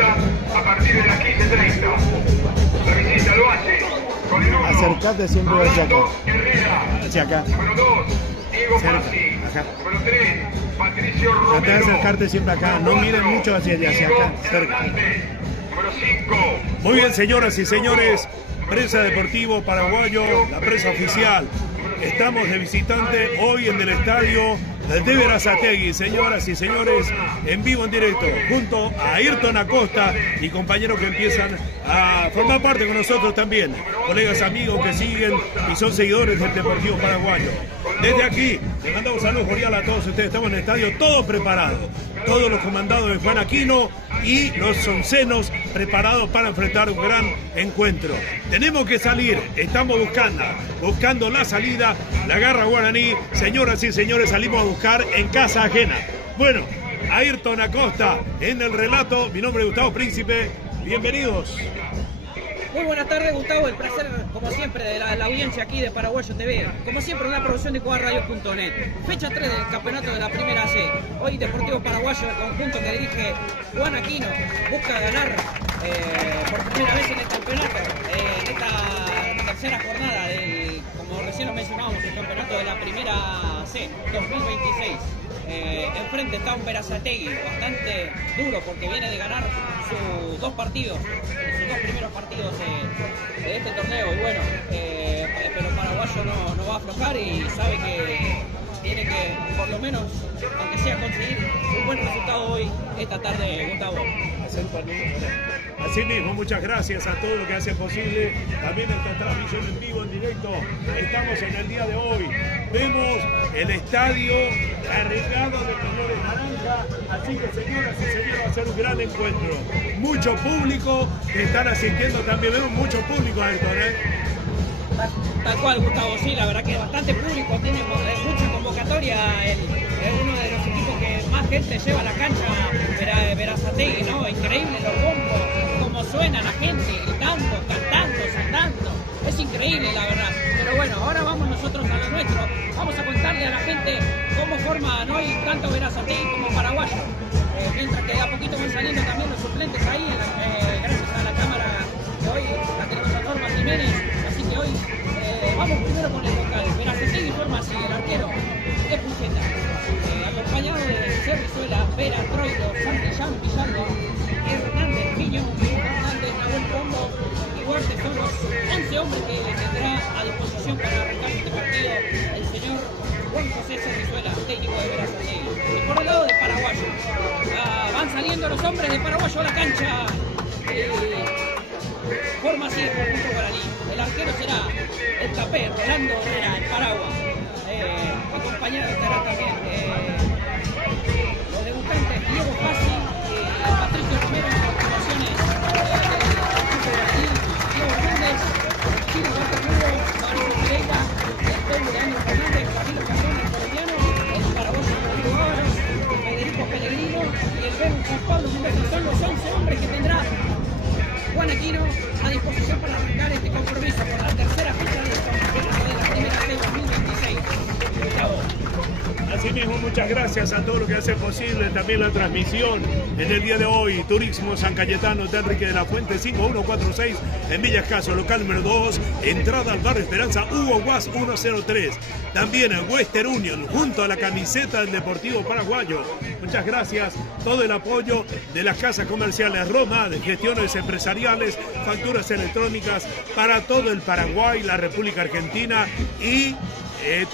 Costa a partir de las 15:30. La visita lo hace con el 1. Acercate siempre hacia acá. Herrera. Hacia acá. Número 2, Diego Cerca. Pazzi. Acá. Número 3, Patricio Trata de Romero. acercarte siempre acá. No miren mucho hacia allá, hacia acá. Cerca. Hernández. Número 5. Muy bien, señoras y señores, prensa deportivo paraguayo, la prensa oficial. Estamos de visitante hoy en el estadio de Berazategui, señoras y señores, en vivo, en directo, junto a Ayrton Acosta y compañeros que empiezan a formar parte con nosotros también, colegas, amigos que siguen y son seguidores del Deportivo Paraguayo. Desde aquí, le mandamos saludos cordiales a todos ustedes, estamos en el estadio, todo preparado, todos los comandados de Juan Aquino y los oncenos preparados para enfrentar un gran encuentro. Tenemos que salir, estamos buscando la salida, la garra guaraní. Señoras y señores, salimos a buscar en casa ajena. Bueno, Ayrton Acosta en el relato, mi nombre es Gustavo Príncipe, bienvenidos. Muy buenas tardes, Gustavo, el placer como siempre de la audiencia aquí de Paraguayo TV, como siempre una producción de cuadradio.net. Fecha 3 del campeonato de la primera C. Hoy Deportivo Paraguayo, el conjunto que dirige Juan Aquino, busca ganar por primera vez en el campeonato, en esta tercera jornada del, como recién lo mencionábamos, el campeonato de la primera C 2026. Enfrente está un Berazategui bastante duro porque viene de ganar sus dos partidos, sus dos primeros partidos de este torneo. Y bueno, pero Paraguayo no va a aflojar y sabe que tiene que, por lo menos, aunque sea conseguir un buen resultado hoy, esta tarde, Gustavo. Así mismo, muchas gracias a todos los que hacen posible también esta transmisión en vivo, en directo. Estamos en el día de hoy. Vemos el estadio cargado de colores naranja. Así que, señoras y señores, va a ser un gran encuentro. Mucho público que están asistiendo también. Vemos mucho público, Ayrton, Tal cual, Gustavo, sí, la verdad que bastante público, tiene mucha convocatoria, es uno de los equipos que más gente lleva a la cancha, Berazategui, ¿no? Increíble los bombos, cómo suena la gente, gritando, cantando, saltando, es increíble la verdad. Pero bueno, ahora vamos nosotros a lo nuestro, vamos a contarle a la gente cómo forman hoy tanto Berazategui como Paraguayo, mientras que a poquito van saliendo también los suplentes ahí, gracias a la cámara que hoy la tenemos a Norma Jiménez. Así que hoy vamos primero con el local. Berazategui forma así, el arquero es Pucheta, acompañado de Cerrizuela, Vera, Troilo, Santillán, Villalba, Hernández, Piñón, Hernández, Nahuel Pombo y Huarte. Son los 11 hombres que tendrá a disposición para arrancar este partido el señor Juan José Cerrizuela, técnico de Berazategui. Y por el lado de Paraguayo, van saliendo los hombres de Paraguayo a la cancha. Forma así el conjunto guaraní. El arquero será el tapé, Rolando Herrera, el Paraguas. Acompañado estará también los debutantes Diego Pazzi, Patricio Romero en las actuaciones del conjunto guaraní, Diego Hernández, Chino Bartolomé, Mario Pereira, el Pedro Leandro Fernández, Camilo Cazón, el colombiano, el paraguayo Rodrigo Ábalos, Federico Pellegrino y el Vero Juan Pablo Mendoza. Son los 11 hombres que tendrá Juan Aquino a disposición para arrancar este compromiso por la tercera fecha del campeonato de la primera C 2026. Asimismo, muchas gracias a todos los que hacen posible también la transmisión en el día de hoy. Turismo San Cayetano de Enrique de la Fuente 5146 en Villa Escaso, local número 2, entrada al barrio Esperanza, Hugo Guas 103. También en Western Union, junto a la camiseta del Deportivo Paraguayo. Muchas gracias, todo el apoyo de las casas comerciales Roma, de gestiones empresariales, facturas electrónicas para todo el Paraguay, la República Argentina y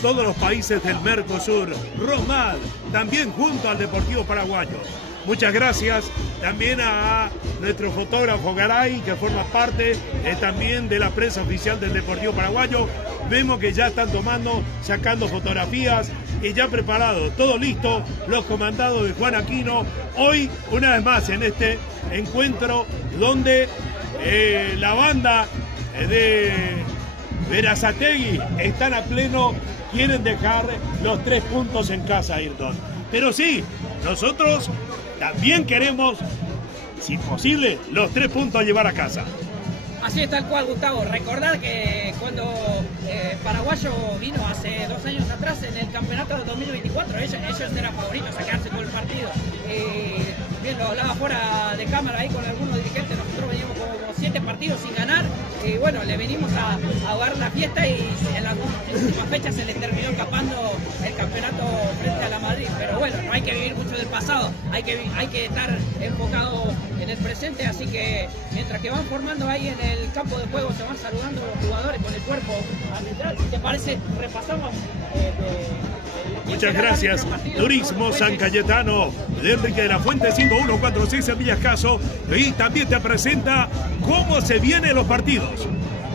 todos los países del Mercosur. Romad, también junto al Deportivo Paraguayo. Muchas gracias también a nuestro fotógrafo Garay, que forma parte también de la prensa oficial del Deportivo Paraguayo. Vemos que ya están sacando fotografías y ya preparado, todo listo, los comandados de Juan Aquino. Hoy, una vez más, en este encuentro donde la banda de Berazategui están a pleno, quieren dejar los 3 puntos en casa, Ayrton. Pero sí, nosotros también queremos, si posible, los 3 puntos a llevar a casa. Así es, tal cual, Gustavo. Recordar que cuando Paraguayo vino hace 2 años atrás en el campeonato del 2024, ellos eran favoritos a sacarse todo el partido. Bien, lo hablaba fuera de cámara ahí con algunos dirigentes. Nosotros veníamos como 7 partidos sin ganar y bueno, le venimos a ahogar la fiesta y en las últimas fechas se le terminó escapando el campeonato frente a la Madrid. Pero bueno, no hay que vivir mucho del pasado, hay que estar enfocado en el presente, así que mientras que van formando ahí en el campo de juego, se van saludando los jugadores con el cuerpo arbitral. Si te parece, repasamos muchas gracias. Turismo San Cayetano de Enrique de la Fuente, 5146 en Villa Escaso, y también te presenta cómo se vienen los partidos.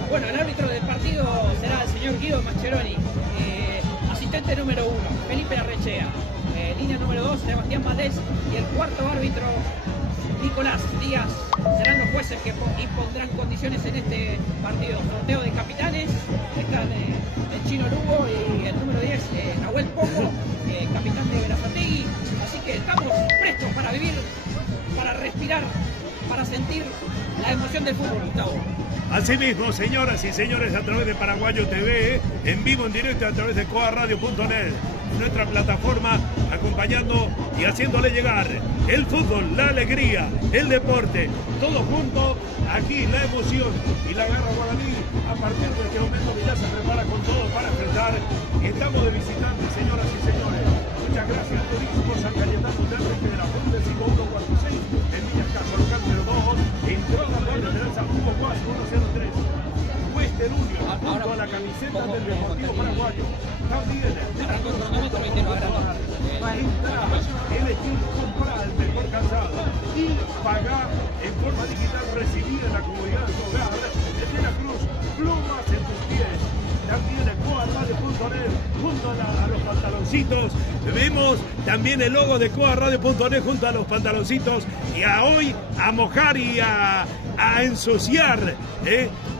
Bueno, el árbitro del partido será el señor Guido Mascheroni, asistente número 1, Felipe Arrechea, línea número 2, Sebastián Valdés, y el cuarto árbitro, Nicolás Díaz. Serán los jueces que impondrán condiciones en este partido. Sorteo de capitanes, están el Chino Lugo y el número 10, Nahuel Poco, capitán de Berazategui. Así que estamos prestos para vivir, para respirar, para sentir la emoción del fútbol, Gustavo. Asimismo, señoras y señores, a través de Paraguayo TV, en vivo, en directo, a través de coaradio.net, nuestra plataforma, acompañando y haciéndole llegar el fútbol, la alegría, el deporte, todo junto, aquí la emoción y la garra guaraní. A partir de este momento que ya se prepara con todo para enfrentar, estamos de visitantes, señoras y señores. Muchas gracias, Turismo San Cayetano de Enrique de la Fuente, 5146, en Villa Escaso, local número 2, entrada al barrio de San Hugo Guas, 103. Western Union, junto a la camiseta del Deportivo Paraguayo. También, entrar, elegir, comprar el mejor calzado y pagar en forma digital, recibir en la comodidad de su hogar. Desde la Cruz, plumas en tus pies. También en coaradio.net, junto a los pantaloncitos. Vemos también el logo de coaradio.net junto a los pantaloncitos. Y a hoy a mojar y a ensuciar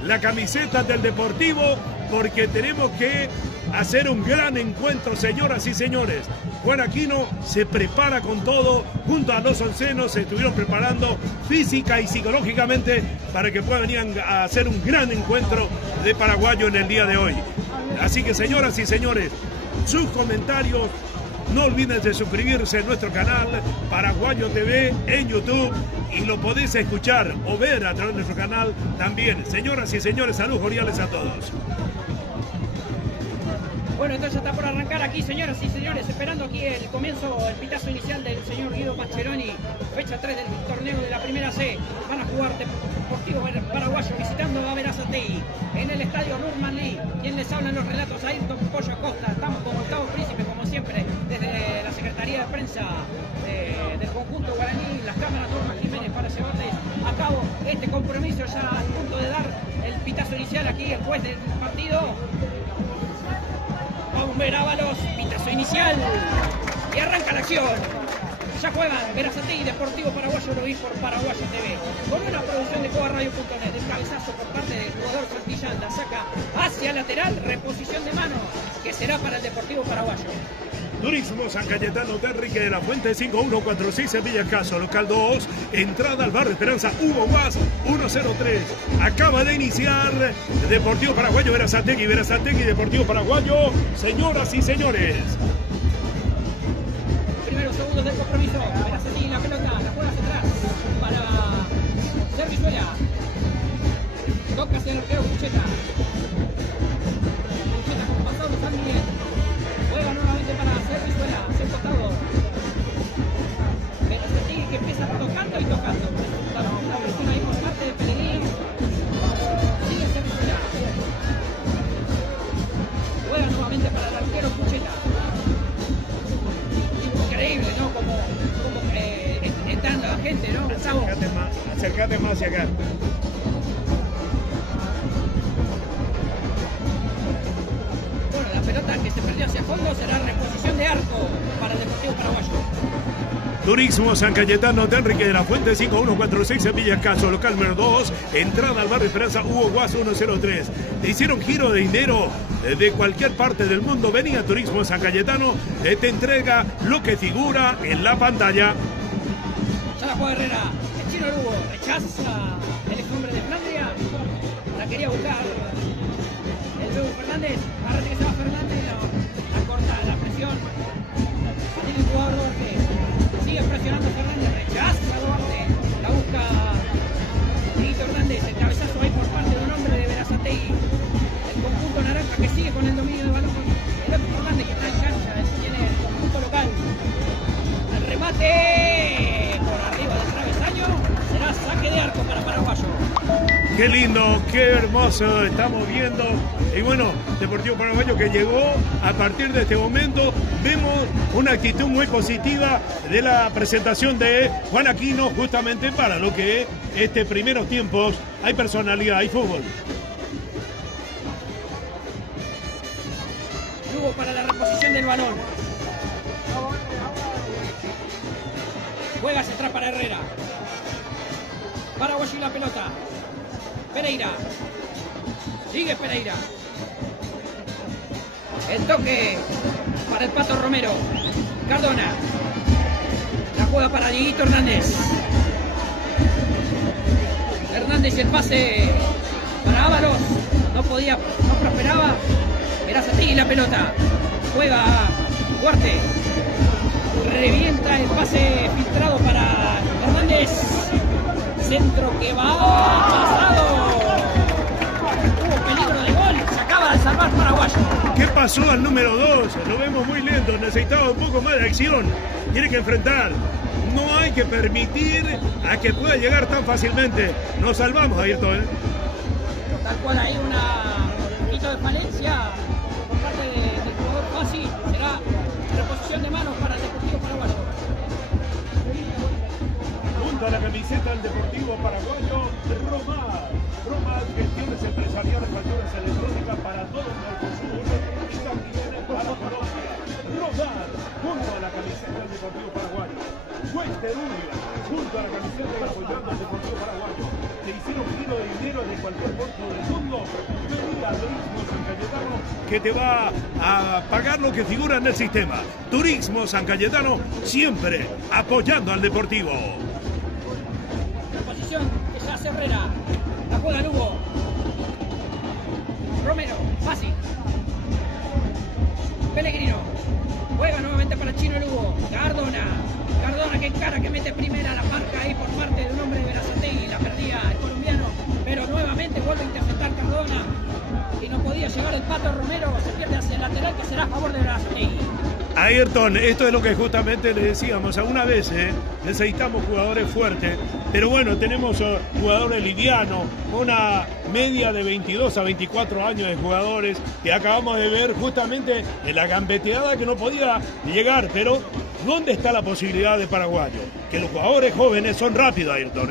la camiseta del Deportivo, porque tenemos que hacer un gran encuentro, señoras y señores. Juan Aquino se prepara con todo, junto a los oncenos se estuvieron preparando física y psicológicamente para que puedan venir a hacer un gran encuentro de paraguayo en el día de hoy. Así que, señoras y señores, sus comentarios, no olviden de suscribirse a nuestro canal Paraguayo TV en YouTube y lo podéis escuchar o ver a través de nuestro canal también. Señoras y señores, saludos cordiales a todos. Bueno, entonces está por arrancar aquí, señoras y señores, esperando aquí el comienzo, el pitazo inicial del señor Guido Mascheroni, fecha 3 del torneo de la Primera C. Van a jugar Deportivo Paraguayo visitando a Berazategui en el estadio Norman Lee. Quien les habla en los relatos, Ayrton Pollo Acosta. Estamos con Gustavo Príncipe, como siempre, desde la Secretaría de Prensa del conjunto guaraní, las cámaras Norma Jiménez, para llevarles a cabo este compromiso, ya a punto de dar el pitazo inicial aquí, el juez del partido. Vamos a ver Ábalos, pitazo inicial y arranca la acción. Ya juegan Berazategui, Deportivo Paraguayo, lo vi por Paraguayo TV. Con una producción de coaradio.net, el cabezazo por parte del jugador Santillán, la saca hacia lateral, reposición de mano, que será para el Deportivo Paraguayo. Turismo San Cayetano de Enrique de la Fuente, 5146 en Villa Escaso, local 2, entrada al barrio Esperanza, Hugo Guas, 103. Acaba de iniciar Deportivo Paraguayo, Berazategui, Deportivo Paraguayo, señoras y señores. Primeros segundos del compromiso, Berazategui la pelota, la juega hacia atrás para Servizuela. Toca hacia el arquero Cucheta. Cucheta con pasado San Miguel. Juega nuevamente para Servizuela, hacia el costado. Berazategui que empieza tocando y tocando. La presión ahí por parte de Pellegrini. Sigue Servizuela. Juega nuevamente para el arquero Cucheta. Increíble, ¿no? Como entrando la gente, ¿no? Acércate más hacia acá. Bueno, la pelota que se perdió hacia fondo será reposición de arco para el Deportivo Paraguayo. Turismo San Cayetano de Enrique de la Fuente, 5146 en Villa Escaso, local número 2, entrada al barrio Esperanza, Hugo Guas, 103. Te hicieron giro de dinero de cualquier parte del mundo. Venía a Turismo San Cayetano, te entrega lo que figura en la pantalla. Ya la juega Herrera, el Chino Lugo rechaza el ex hombre de Flandria, la quería buscar el Lugo Fernández, agárrate que se va Fernández, la corta la presión, tiene el jugador Duarte, sigue presionando Fernández, rechaza Duarte, la busca Qué lindo, qué hermoso estamos viendo. Y bueno, Deportivo Paraguayo que llegó a partir de este momento. Vemos una actitud muy positiva de la presentación de Juan Aquino, justamente para lo que es primeros tiempos. Hay personalidad, hay fútbol. Lugo para la reposición del balón. Juega hacia atrás para Herrera. Paraguayo y la pelota. Pereira. Sigue Pereira. El toque para el Pato Romero. Cardona. La juega para Dieguito Hernández. Hernández y el pase para Ábalos. No prosperaba. Berazategui la pelota. Juega Duarte. Revienta el pase filtrado para Hernández. Centro que va pasado. Hubo peligro de gol. Se acaba de salvar Paraguayo. ¿Qué pasó al número 2? Lo vemos muy lento. Necesitaba un poco más de acción. Tiene que enfrentar. No hay que permitir a que pueda llegar tan fácilmente. Nos salvamos, Ayrton. Tal cual hay un poquito de falencia por parte del jugador Fassi. Será reposición de manos para el Deportivo Paraguayo. Junto a la camiseta del Deportivo Paraguayo, Romar, gestiones empresariales, facturas electrónicas para todo el Mercosur y también para Colombia. Romar, junto a la camiseta del Deportivo Paraguayo. Western Union, junto a la camiseta apoyando al Deportivo Paraguayo. Te hicieron giro de dinero de cualquier punto del mundo. Venir a Turismo San Cayetano, que te va a pagar lo que figura en el sistema. Turismo San Cayetano, siempre apoyando al Deportivo. Posición que ya hace Herrera. La juega Lugo. Romero, Fassi. Pellegrino. Juega nuevamente para Chino Lugo. Cardona que encara, que mete primera la marca ahí por parte de un hombre de Berazategui. La perdía el colombiano, pero nuevamente vuelve a interceptar Cardona. Y no podía llegar el Pato Romero. Se pierde hacia el lateral, que será a favor de Berazategui. Ayrton, esto es lo que justamente le decíamos. Alguna vez necesitamos jugadores fuertes, pero bueno, tenemos jugadores livianos, una media de 22 a 24 años de jugadores que acabamos de ver justamente en la gambeteada que no podía llegar, pero ¿dónde está la posibilidad de Paraguayo? Que los jugadores jóvenes son rápidos, Ayrton,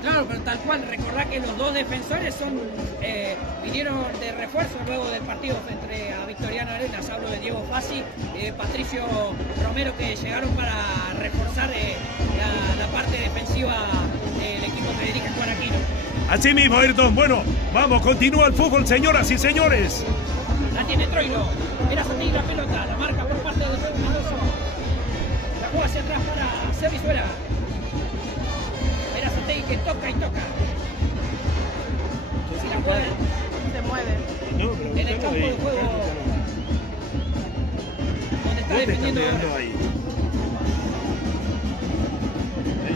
Claro, pero tal cual, recordá que los dos defensores vinieron de refuerzo luego del partido frente a Victoriano Arenas. Hablo de Diego Fassi y de Patricio Romero, que llegaron para reforzar la parte defensiva del equipo que dirige Juan Aquino. Así mismo, Ayrton. Bueno, vamos, continúa el fútbol, señoras y señores. La tiene Troilo. Berazategui la pelota, la marca por parte de Pedro Mendoza. La juega hacia atrás para Servizuela. Berazategui que toca y toca. Si la juega, Se mueve. en el campo de juego donde está defendiendo ahora. ahí?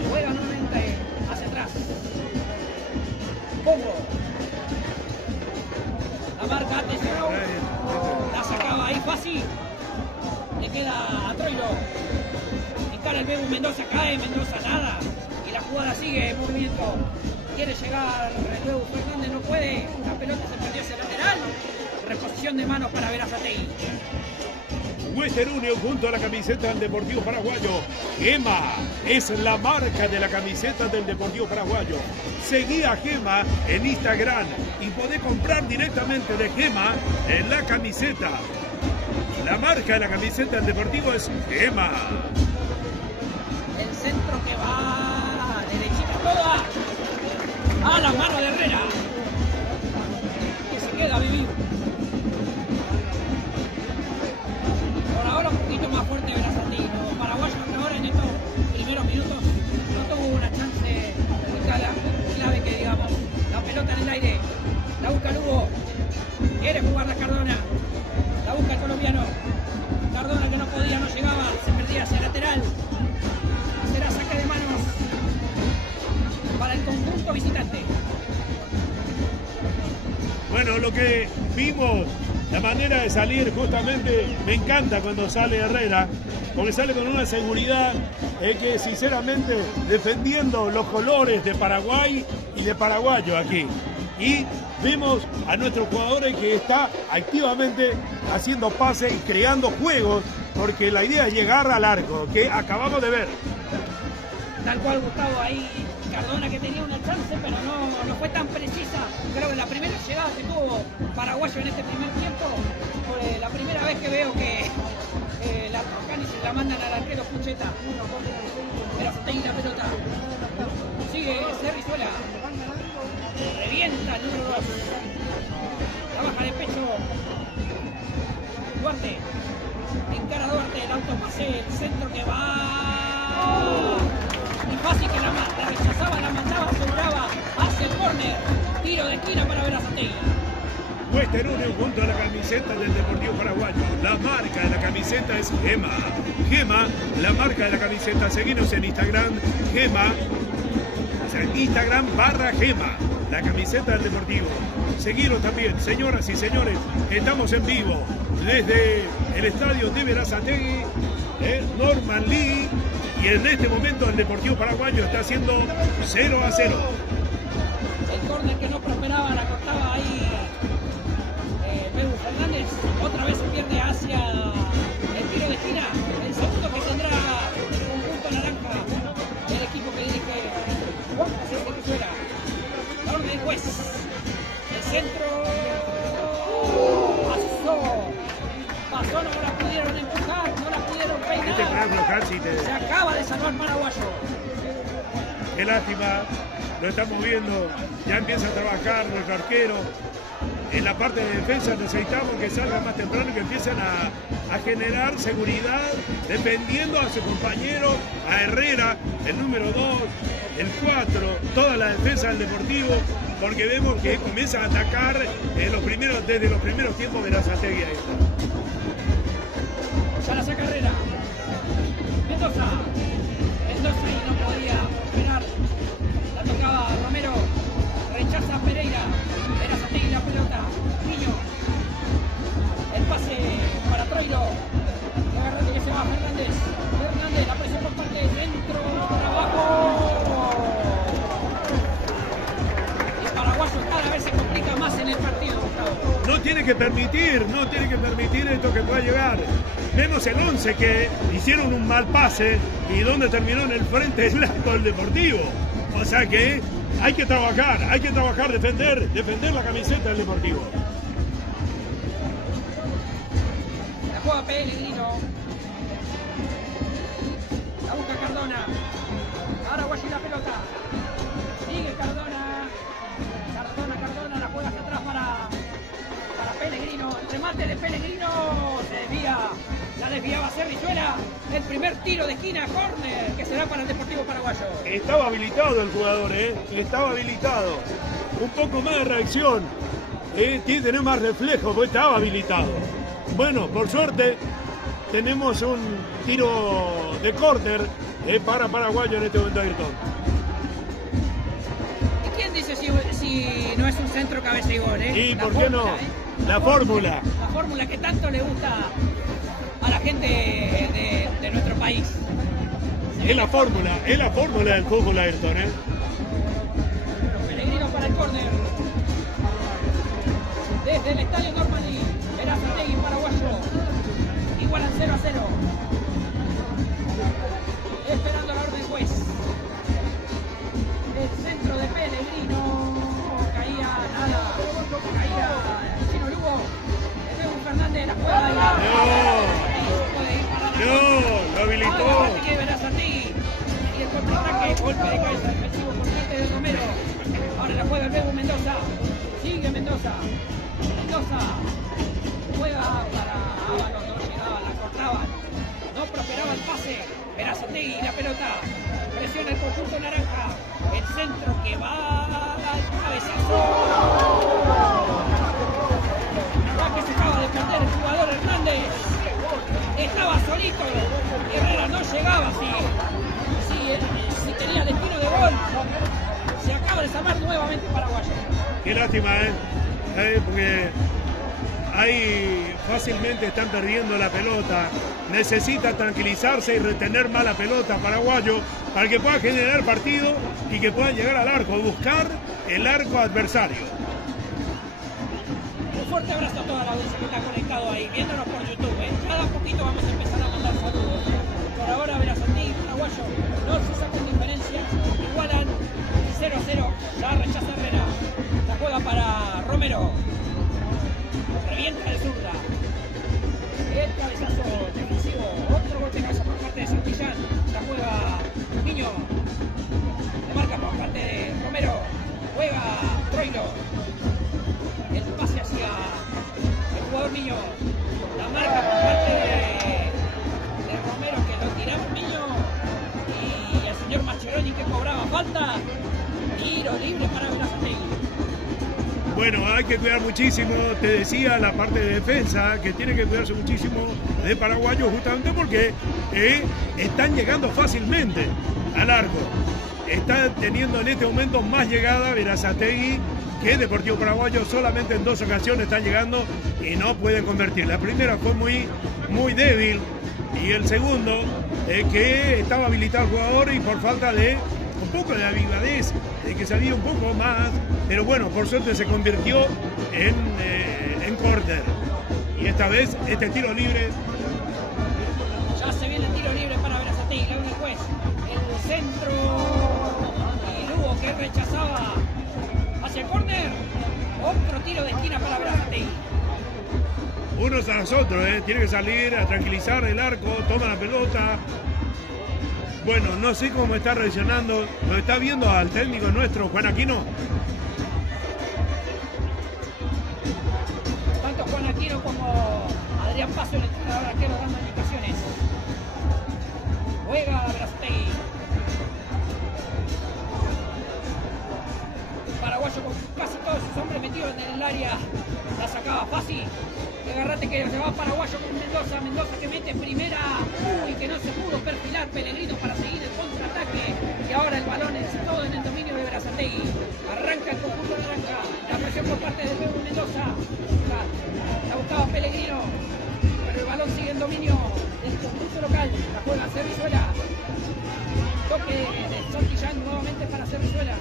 Juega nuevamente hacia atrás. Pongo. La marca atención. La sacaba ahí Fassi. Le queda a Troilo. Encara el Bebu Mendoza, cae Mendoza, nada. Y la jugada sigue en movimiento. Quiere llegar el Bebu Fernández, no puede. La pelota se perdió hacia el lateral. Reposición de manos para Berazategui. Western Union junto a la camiseta del Deportivo Paraguayo. Gema es la marca de la camiseta del Deportivo Paraguayo. Seguí a Gema en Instagram y podés comprar directamente de Gema en la camiseta. La marca de la camiseta del Deportivo es Gema. El centro que va derechita toda a la mano de Herrera, que se queda a vivir. Por ahora un poquito más fuerte Berazategui. Los paraguayos hasta ahora en estos primeros minutos no tuvo una chance clave que digamos. La pelota en el aire, la busca Lugo, quiere jugar la Cardona, la busca el colombiano. Cardona que no podía, no llegaba, se perdía hacia el lateral. Será saque de manos para el conjunto visitante. Bueno, lo que vimos, la manera de salir justamente, me encanta cuando sale Herrera. porque sale con una seguridad que sinceramente defendiendo los colores de Paraguay y de paraguayo aquí. Y vemos a nuestros jugadores que está activamente haciendo pases y creando juegos, porque la idea es llegar al arco, que acabamos de ver. Tal cual, Gustavo, ahí Cardona que tenía una chance, pero no fue tan precisa. Creo que la primera llegada que tuvo Paraguayo en este primer tiempo fue la primera vez que veo que la tocan y se la mandan al arquero Pucheta. Pero se tenga la pelota. Sigue Cerrizuela. Revienta el número 2. La baja de pecho. Duarte. Encara Duarte, el autopase, el centro que va. Y fácil que la rechazaba, la mandaba, aseguraba hacia el córner. Tiro de esquina para Berazategui. Western Union junto a la camiseta del Deportivo Paraguayo. La marca de la camiseta es Gema. Gema, la marca de la camiseta. Seguinos en Instagram, Gema. O sea, en Instagram /Gema. La camiseta del Deportivo. Seguinos también, señoras y señores. Estamos en vivo desde el estadio de Berazategui, Norman Lee. Y en este momento el Deportivo Paraguayo está haciendo 0-0. El córner que no prosperaba, la cortaba ahí Bebu Fernández. Otra vez se pierde hacia el tiro de esquina. El segundo que tendrá el conjunto naranja. El equipo que dirige Juan José Cerrizuela. La orden del juez. El centro. Pasó, no la pudieron empujar, no la pudieron peinar. Se acaba de salvar Paraguayo. Qué lástima, lo estamos viendo, ya empieza a trabajar nuestro arquero. En la parte de defensa necesitamos que salgan más temprano y que empiecen a generar seguridad, defendiendo a su compañero, a Herrera, el número 2, el 4, toda la defensa del Deportivo, porque vemos que comienzan a atacar desde los primeros tiempos de Berazategui. Ya la saca Herrera. Mendoza y no podía esperar. La tocaba Romero. Rechaza Pereira. Berazategui la pelota. Niño. El pase para Troilo. Y agarrando que se va Fernández. Fernández, la presión por parte de centro. Para abajo. El paraguayo cada vez se complica más en el partido, Gustavo. No tiene que permitir esto que pueda llegar. Menos el 11 que hicieron un mal pase y donde terminó en el frente del arco del Deportivo. O sea que hay que trabajar, defender la camiseta del Deportivo. La juega Pellegrino. La busca Cardona. Ahora Guayi la pelota. Sigue Cardona. Cardona la juega hacia atrás para Pellegrino. El remate de Pellegrino. Se desvía. La desviaba Cerrizuela. El primer tiro de esquina, córner, que será para el Deportivo Paraguayo. Estaba habilitado el jugador, estaba habilitado. Un poco más de reacción. Tiene que tener más reflejo, porque estaba habilitado. Bueno, por suerte, tenemos un tiro de córner para Paraguayo en este momento, Ayrton. ¿Y quién dice si no es un centro cabeza y gol? ¿Y por qué no? La fórmula. La fórmula que tanto le gusta a la gente de nuestro país. Es la fórmula del fútbol, Ayrton, Pellegrino para el córner. Desde el estadio Normandy, Berazategui paraguayo. Igualan 0-0. Esperando la orden juez. El centro de Pellegrino. Caía nada. Caía Chino Lugo. Fernández la juega. No, lo habilitó. Y el contraataque, golpe de cabeza defensivo por parte de Romero. Ahora la juega el Bebu Mendoza. Sigue Mendoza. Juega para Ábalos, no llegaba, la cortaban. No prosperaba el pase. Berazategui la pelota. Presiona el conjunto naranja. El centro que va al cabezazo. Que se acaba de perder el jugador Hernández. Estaba solito. Herrera no llegaba. Si tenía destino de gol. Se acaba de salvar nuevamente Paraguayo. Qué lástima, porque ahí fácilmente están perdiendo la pelota. Necesita tranquilizarse y retener más la pelota paraguayo para que pueda generar partido y que pueda llegar al arco, buscar el arco adversario. Un fuerte abrazo a toda la audiencia que está conectado ahí, viéndonos por YouTube. Cada poquito vamos a empezar a mandar saludos. Por ahora, Berazategui y Paraguayo no se sacan diferencias, igualan 0-0. La rechaza Herrera, la juega para Romero. Revienta de zurda. El cabezazo defensivo. Otro golpe de cabeza por parte de Santillán. La juega Niño. La marca por parte de Romero. Juega Troilo. El pase hacia el jugador Niño. La marca por parte de Romero, que lo tiraba Niño. Y el señor Mascheroni, que cobraba falta. Tiro libre para Berazategui. Bueno, hay que cuidar muchísimo, te decía, la parte de defensa, que tiene que cuidarse muchísimo de paraguayos, justamente porque están llegando fácilmente al arco. Está teniendo en este momento más llegada Berazategui que Deportivo Paraguayo. Solamente en 2 ocasiones están llegando y no pueden convertir. La primera fue muy débil y el segundo que estaba habilitado el jugador y por falta de un poco de avivadez, de que sabía un poco más, pero bueno, por suerte se convirtió en córner. Y esta vez este tiro libre. Ya se viene el tiro libre para Berazategui, le da el juez. El centro y Lugo, que rechazaba hacia el córner. Otro tiro de esquina para Berazategui. Unos tras otros, tiene que salir a tranquilizar el arco, toma la pelota. Bueno, no sé cómo está reaccionando, lo está viendo al técnico nuestro, Juan Aquino. Tanto Juan Aquino como Adrián Paso, el entrenador arquero, dando indicaciones. Juega Berazategui. Paraguayo con casi todos sus hombres metidos en el área. La sacaba fácil. Y agarrate que se va Paraguayo con Mendoza. Mendoza que mete en primera. Uy, que no se pudo perfilar Pellegrino para seguir el contraataque. Y ahora el balón es todo en el dominio de Berazategui. Arranca el conjunto naranja. La presión por parte de nuevo Mendoza. La buscaba Pellegrino. Pero el balón sigue en dominio del conjunto local. La juega Cerrizuela. Toque de Santillán nuevamente para Cerrizuela.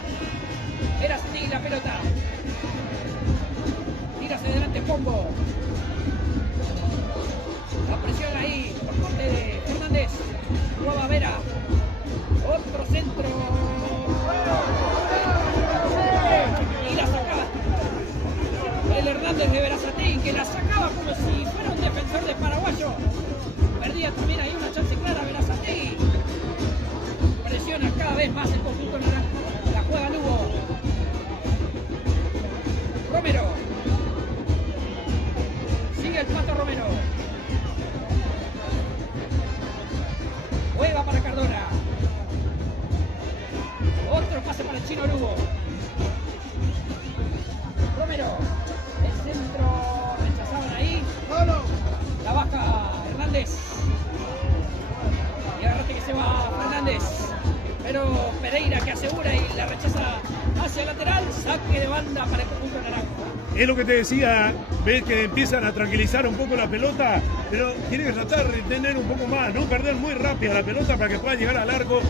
Berazategui la pelota. Tira hacia adelante Pombo. La presión ahí por parte de Fernández. Nueva Vera. Otro centro. Y la saca el Hernández de Berazategui, que la sacaba como si fuera un defensor de Paraguayo. Perdía también ahí una chance clara Berazategui. Presiona cada vez más el conjunto naranja. La juega Lugo. Romero. Sigue el Pato Romero. Juega para Cardona. Otro pase para el chino Lugo. Romero. El centro rechazaban ahí. La baja Hernández. Y agarrate que se va Fernández. Pero Pereira que asegura y la rechaza hacia el lateral. Saque de banda para el conjunto naranja. Es lo que te decía, ves que empiezan a tranquilizar un poco la pelota, pero tiene que tratar de tener un poco más, no perder muy rápida la pelota para que pueda llegar al arco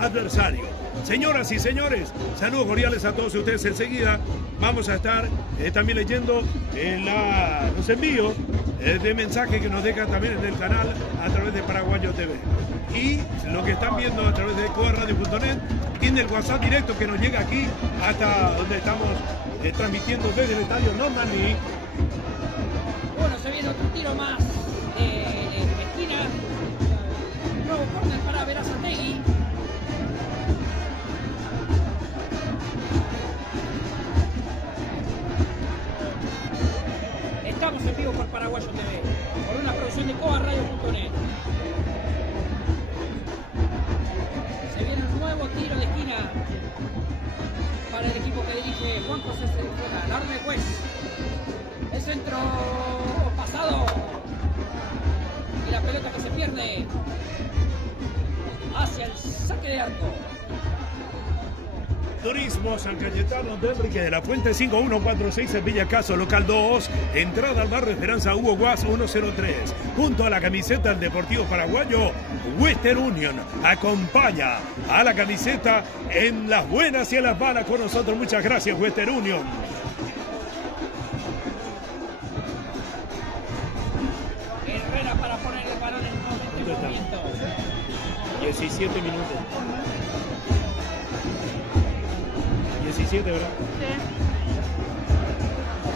adversario. Señoras y señores, saludos cordiales a todos ustedes. Enseguida vamos a estar también leyendo los envíos de mensajes que nos dejan también en el canal a través de Paraguayo TV. Y lo que están viendo a través de coarradio.net y en el WhatsApp directo que nos llega aquí hasta donde estamos transmitiendo desde el estadio Normandy. Bueno, se viene otro tiro más de esquina. Nuevo córner para Berazategui. Estamos en vivo por Paraguayo TV, por una producción de coarradio.net. Se viene un nuevo tiro de esquina para el equipo que dirige Juan José Cerrizuela. La orden del juez. El centro pasado. Y la pelota que se pierde hacia el saque de arco. Turismo San Cayetano de Enrique de la Fuente 5146 en Villa Caso, local 2, entrada al barrio Esperanza Hugo Guas 103. Junto a la camiseta del Deportivo Paraguayo, Western Union acompaña a la camiseta en las buenas y en las malas con nosotros. Muchas gracias, Western Union. Herrera para poner el balón en este momento. 17 minutos. 17, ¿verdad?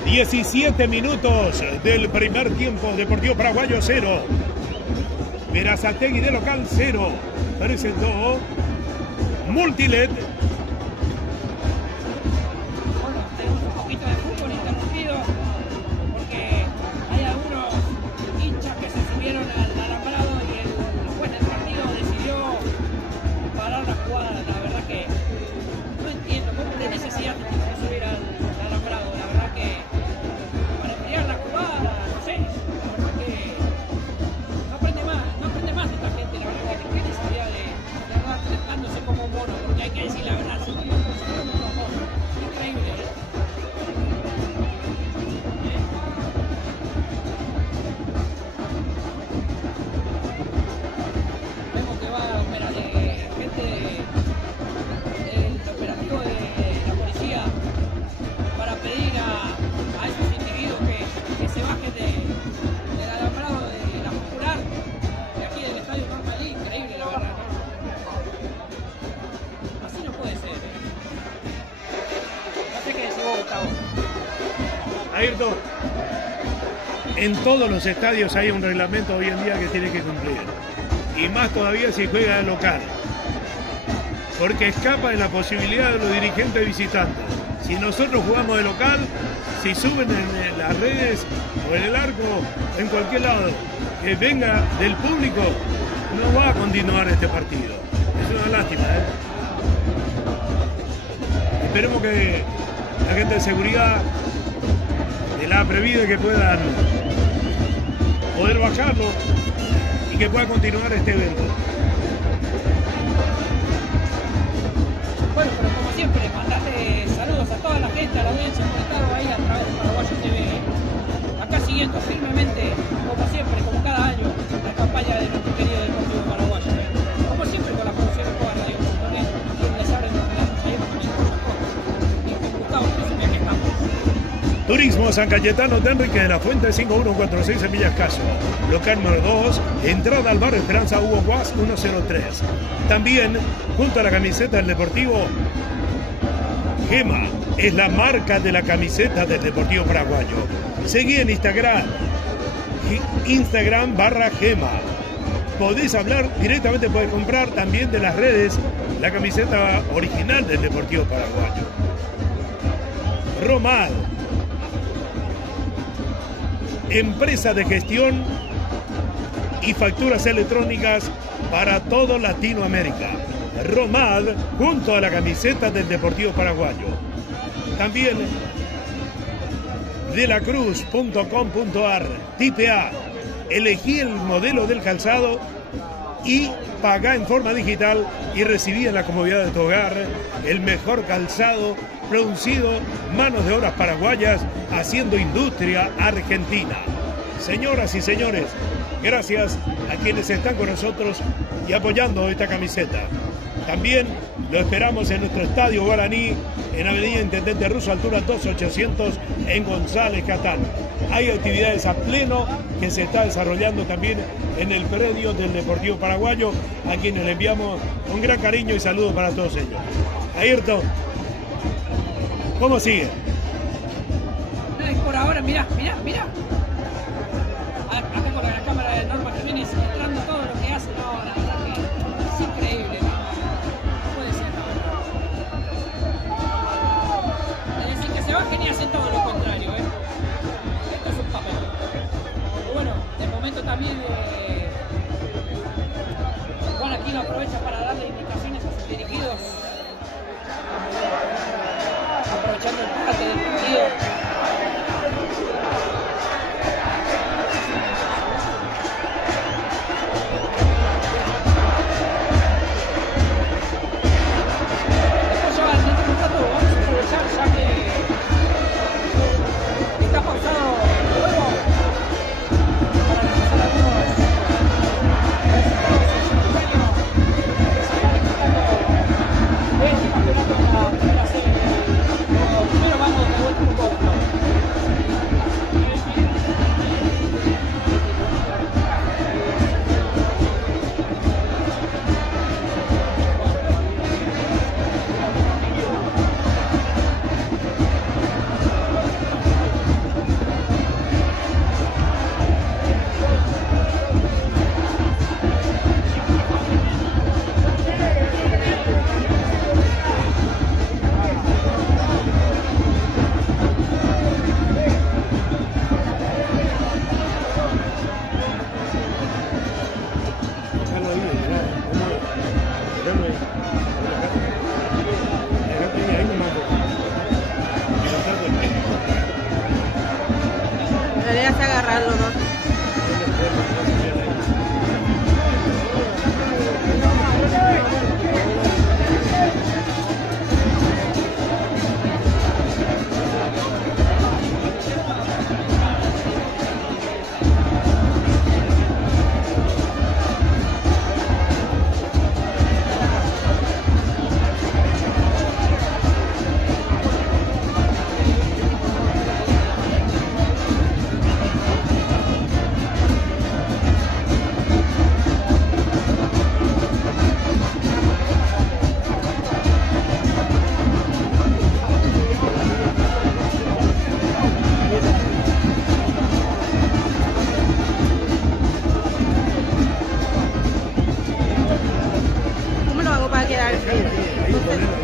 Sí. 17 minutos del primer tiempo. Deportivo Paraguayo 0. Verazategui de local 0. Presentó Multilet. Bueno, tenemos un poquito de fútbol interrumpido porque hay algunos hinchas que se subieron al alambrado y el juez del partido decidió parar la jugada. La verdad que no entiendo cómo de necesidad de subir al alambrado. La verdad que para enfriar la jugada, no sé, la verdad que no aprende más esta gente, la verdad que qué necesidad de andar tratándose como un mono, porque hay que decir la verdad, se ponen como unos monos. Increíble, ¿eh? Vemos que va gente del operativo de la policía para pedir a esos individuos que se bajen del alambrado de la popular de aquí del estadio Normal. Increíble, la verdad, ¿no? Así no puede ser, ¿eh? No sé qué decís vos, Gustavo. Ayrton, en todos los estadios hay un reglamento hoy en día que tiene que cumplir. Y más todavía si juega de local. Porque escapa de la posibilidad de los dirigentes visitantes. Si nosotros jugamos de local, si suben en las redes o en el arco, en cualquier lado, que venga del público, no va a continuar este partido. Es una lástima, ¿eh? Esperemos que la gente de seguridad de la Previde que puedan poder bajarlo y que pueda continuar este evento. Bueno, pero como siempre, mandate saludos a toda la gente, a la audiencia conectada ahí a través de Paraguayo TV. Acá siguiendo firmemente, como siempre, como cada año, la campaña de nuestro querido Deportivo Paraguayo. Como siempre, con la producción de toda Radio Montones, quien les abre los brazos ahí con el y con Gustavo, que es un viaje campo. Turismo San Cayetano de Enrique de la Fuente 5146 en Villas Caso. Local número 2, entrada al barrio Esperanza Hugo Guas 103. También, junto a la camiseta del Deportivo, Gema es la marca de la camiseta del Deportivo Paraguayo. Seguí en Instagram /Gema. Podés hablar directamente, podés comprar también de las redes la camiseta original del Deportivo Paraguayo. Romad, empresa de gestión y facturas electrónicas para todo Latinoamérica. Romad, junto a la camiseta del Deportivo Paraguayo. También delacruz.com.ar. Tipea, elegí el modelo del calzado y pagá en forma digital y recibí en la comodidad de tu hogar el mejor calzado producido, manos de obras paraguayas, haciendo industria argentina. Señoras y señores, gracias a quienes están con nosotros y apoyando esta camiseta. También lo esperamos en nuestro estadio Guaraní, en Avenida Intendente Russo, altura 2800, en González Catán. Hay actividades a pleno que se está desarrollando también en el predio del Deportivo Paraguayo, a quienes le enviamos un gran cariño y saludo para todos ellos. Ayrton, ¿cómo sigue? Por ahora, mirá. Acá con la cámara de Norma Jiménez mostrando todo lo que hace. No, la verdad que es increíble. No puede ser. Es decir, que se bajen y hacen todo lo contrario, ¿eh? Esto es un papel. Pero bueno, de momento también Juan Aquino aprovecha para darle indicaciones a sus dirigidos. Aprovechando el empate del partido.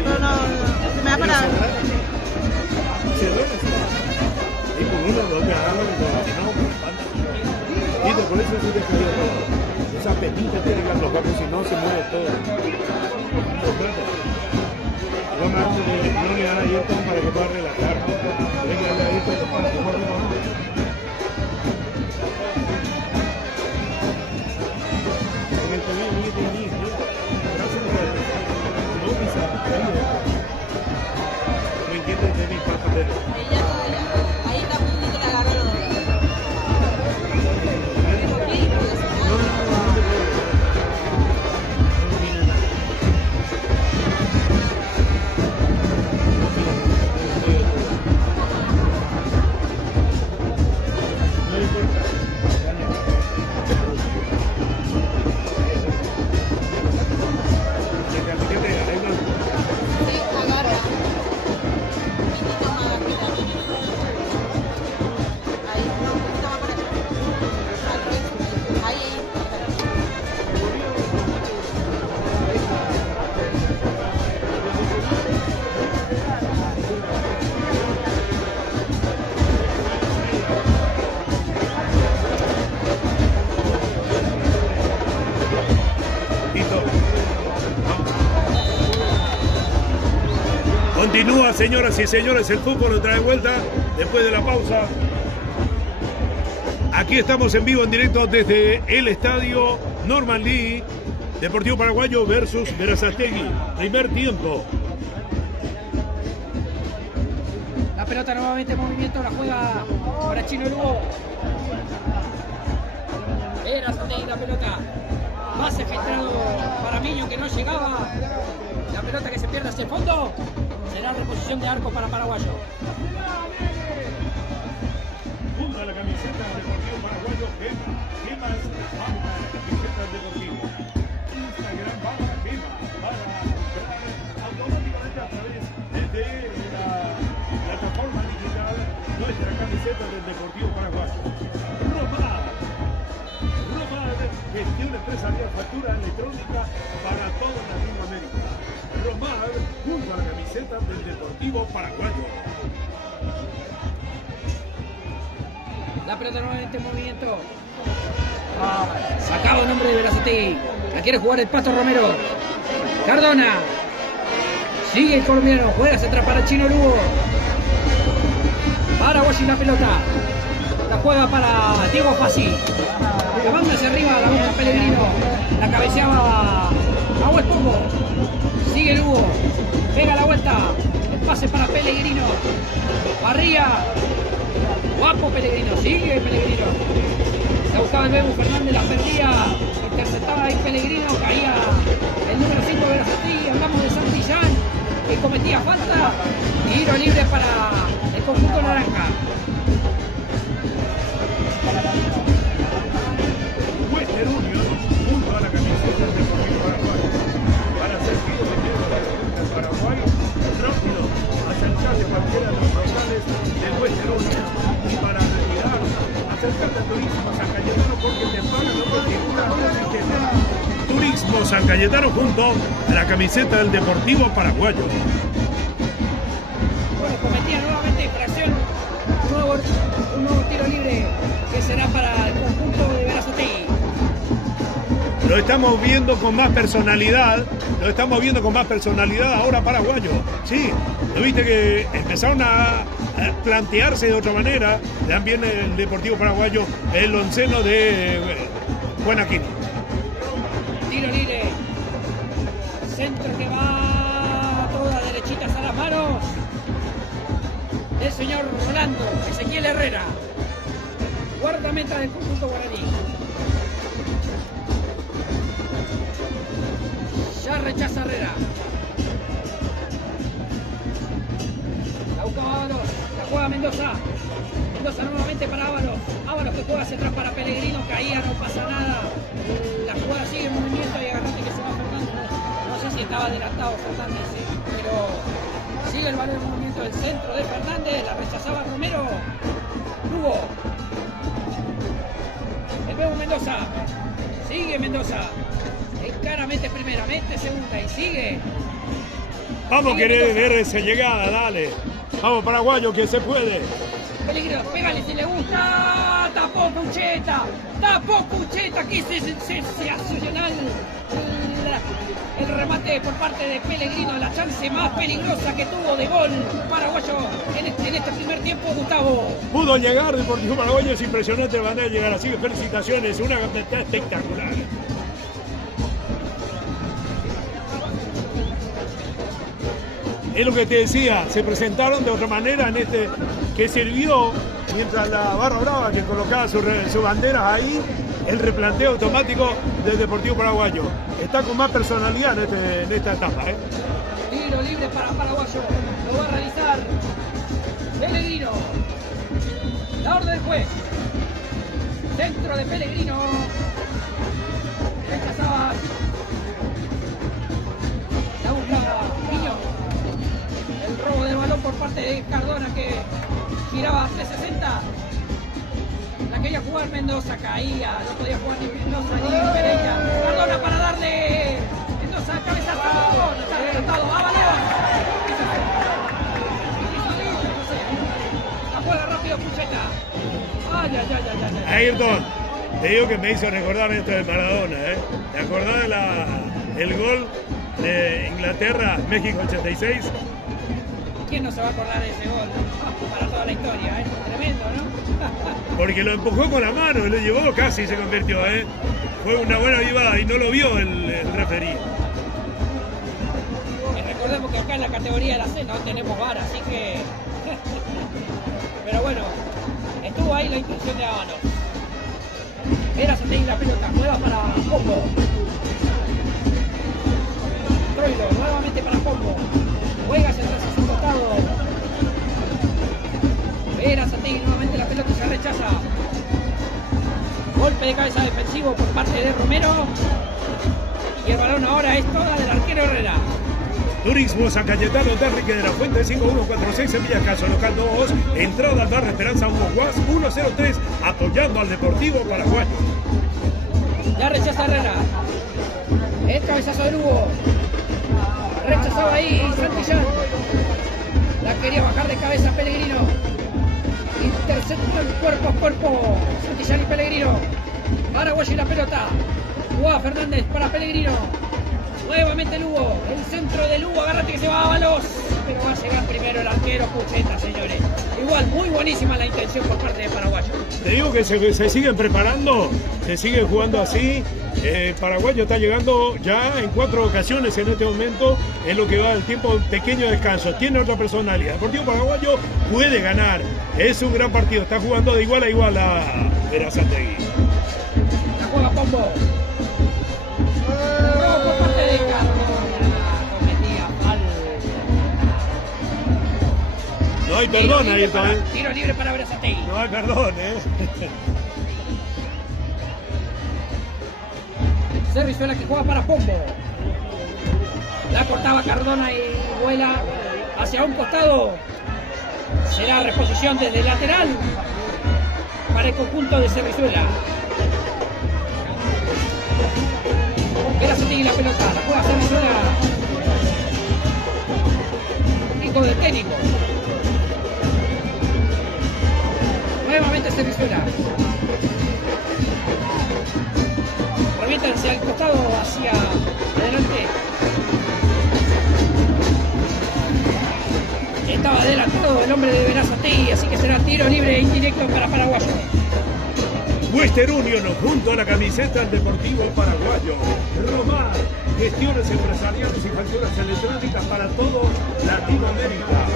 Pero no, se me da para... Y con uno o dos que agarran, si no, y por eso sí te cayó todo. Esa penita tiene que aflojar, porque si no se mueve todo. Vamos a no le dan a Ayrton para que pueda relajar. Tiene que darle a Ayrton para que pueda relajar. En el tobillo no tiene ni no pisa. No entiendes de mi papá de Ahí está un poquito que agarró los dos. Continúa, señoras y señores, el fútbol nos trae vuelta después de la pausa. Aquí estamos en vivo, en directo desde el estadio Norman Lee, Deportivo Paraguayo versus Berazategui. Primer tiempo. La pelota nuevamente en movimiento, la juega para Chino Lugo. Berazategui la pelota. Pase filtrado para Miño que no llegaba. La pelota que se pierde hacia el fondo. Será reposición de arco para Paraguayo. Junto a la camiseta del Deportivo Paraguayo, Gemas, la camiseta del Deportivo. Instagram para Gema, para entrar automáticamente a través de la plataforma digital nuestra camiseta del Deportivo Paraguayo. Romad, gestión empresarial, factura electrónica para toda Latinoamérica. Romad, junto a la camiseta del Deportivo Paraguayo. La pelota nuevamente en movimiento. Sacado el nombre de Berazategui. La quiere jugar el Pato Romero. Cardona. Sigue el colombiano. Juega hacia atrás para Chino Lugo. Paraguayo la pelota. La juega para Diego Fassi. La manda hacia arriba. La busca Pellegrino. La cabeceaba a Huespongo. Sigue Lugo. Pega la vuelta. El pase para Pellegrino. Barría. Guapo Pellegrino, sigue Pellegrino. La buscaba el Bebu Fernández, la perdía. Interceptaba ahí Pellegrino, caía el número 5 de Berazategui. Hablamos de Santillán, que cometía falta. Tiro libre para el conjunto naranja. Western Union, junto a la camiseta del Deportivo Paraguayo. Para hacer tiro de piedra del Paraguay, rápido, acercarse a cualquiera de los locales del Western Union. Y para retirar, acercarte al Turismo San Cayetano porque te pagan lo que figura. Turismo San Cayetano junto a la camiseta del Deportivo Paraguayo. Bueno, cometía nuevamente infracción. Un nuevo tiro libre que será para el conjunto de Berazategui. Lo estamos viendo con más personalidad. Lo estamos viendo con más personalidad ahora Paraguayo. Sí, ¿lo viste que empezaron a plantearse de otra manera? También el Deportivo Paraguayo, el onceno de Juan Aquino. Tiro libre. Centro que va toda derechitas a las manos del señor Rolando Ezequiel Herrera. Guardameta del conjunto guaraní. Ya rechaza Herrera. La buscaba Ábalos. La juega Mendoza. Mendoza nuevamente para Ábalos. Ábalos que juega hacia atrás para Pellegrino. Caía, no pasa nada. La jugada sigue en movimiento y agarrate que se va Fernández. No sé si estaba adelantado Fernández, pero sigue el balón en movimiento del centro de Fernández. La rechazaba Romero. Lugo. El Bebu Mendoza. Sigue Mendoza. Claramente primera, mete segunda y sigue. Vamos a querer ver esa llegada, dale. Vamos, paraguayo, que se puede. Peligro, pégale si le gusta. Tapó Pucheta, que es sensacional. El remate por parte de Pellegrino, la chance más peligrosa que tuvo de gol paraguayo en este primer tiempo, Gustavo. Pudo llegar Deportivo Paraguayo, es impresionante la manera de llegar. Así que felicitaciones, una gambeta espectacular. Es lo que te decía, se presentaron de otra manera en este que sirvió mientras la barra brava que colocaba sus banderas ahí, el replanteo automático del Deportivo Paraguayo. Está con más personalidad en esta etapa. Tiro libre para Paraguayo, lo va a realizar Pellegrino. La orden del juez. Centro de Pellegrino. Rechazaba. La busca Piñón. El robo del balón por parte de Cardona que giraba 360. La quería jugar Mendoza, caía, no podía jugar ni Mendoza ni Pereira. Cardona para darle Mendoza cabezazo. Está adelantado, ¡ah, balón! La juega rápido Pucheta. Ay. Ayrton, te digo que me hizo recordar esto de Maradona, ¿Te acordás el gol de Inglaterra, México 86? ¿Quién no se va a acordar de ese gol? Para toda la historia, tremendo, ¿no? Porque lo empujó con la mano, lo llevó casi y se convirtió, Fue una buena vivada y no lo vio el referí. Recordemos que acá en la categoría de la C no tenemos VAR, así que... Pero bueno, estuvo ahí la intención de Ábalos. Era Santegui la pelota, nueva para Pombo. Troilo, nuevamente para Pombo. Juega hacia atrás a su costado. Era Santegui nuevamente la pelota se rechaza. Golpe de cabeza defensivo por parte de Romero. Y el balón ahora es toda del arquero Herrera. Turismo San Cayetano, Enrique de la Fuente, 5146 en Villa Caso, local 2, entrada al barrio Esperanza 103, apoyando al Deportivo Paraguayo. Ya rechaza Herrera. El cabezazo de Lugo. Rechazaba ahí Santillán. La quería bajar de cabeza Pellegrino. Interceptó el cuerpo a cuerpo Santillán y Pellegrino. Paraguayo y la pelota. Juan Fernández para Pellegrino. Nuevamente Lugo, el centro de Lugo, agárrate que se va a Ábalos, pero va a llegar primero el arquero Pucheta, señores. Igual, muy buenísima la intención por parte de Paraguayo. Te digo que se siguen preparando, se sigue jugando así. Paraguayo está llegando ya en 4 ocasiones en este momento, en lo que va del tiempo, pequeño descanso. Tiene otra personalidad. El Deportivo Paraguayo puede ganar, es un gran partido, está jugando de igual a igual a Verazategui. La juega Pombo. Por parte de Cardona, cometía falta. No hay perdón ahí, Tiro libre para Verazategui. No hay perdón, Servizuela que juega para Pombo. La cortaba Cardona y vuela hacia un costado. Será reposición desde el lateral para el conjunto de Servizuela. Verazategui la pelota, la juega Servizuela. Hijo del técnico. Nuevamente Servizuela. Revienta hacia el costado, hacia adelante. Estaba adelantado el hombre de Verazategui, así que será tiro libre e indirecto para Paraguayo. Western Union junto a la camiseta del Deportivo Paraguayo. Romar, gestiones empresariales y facturas electrónicas para todo Latinoamérica.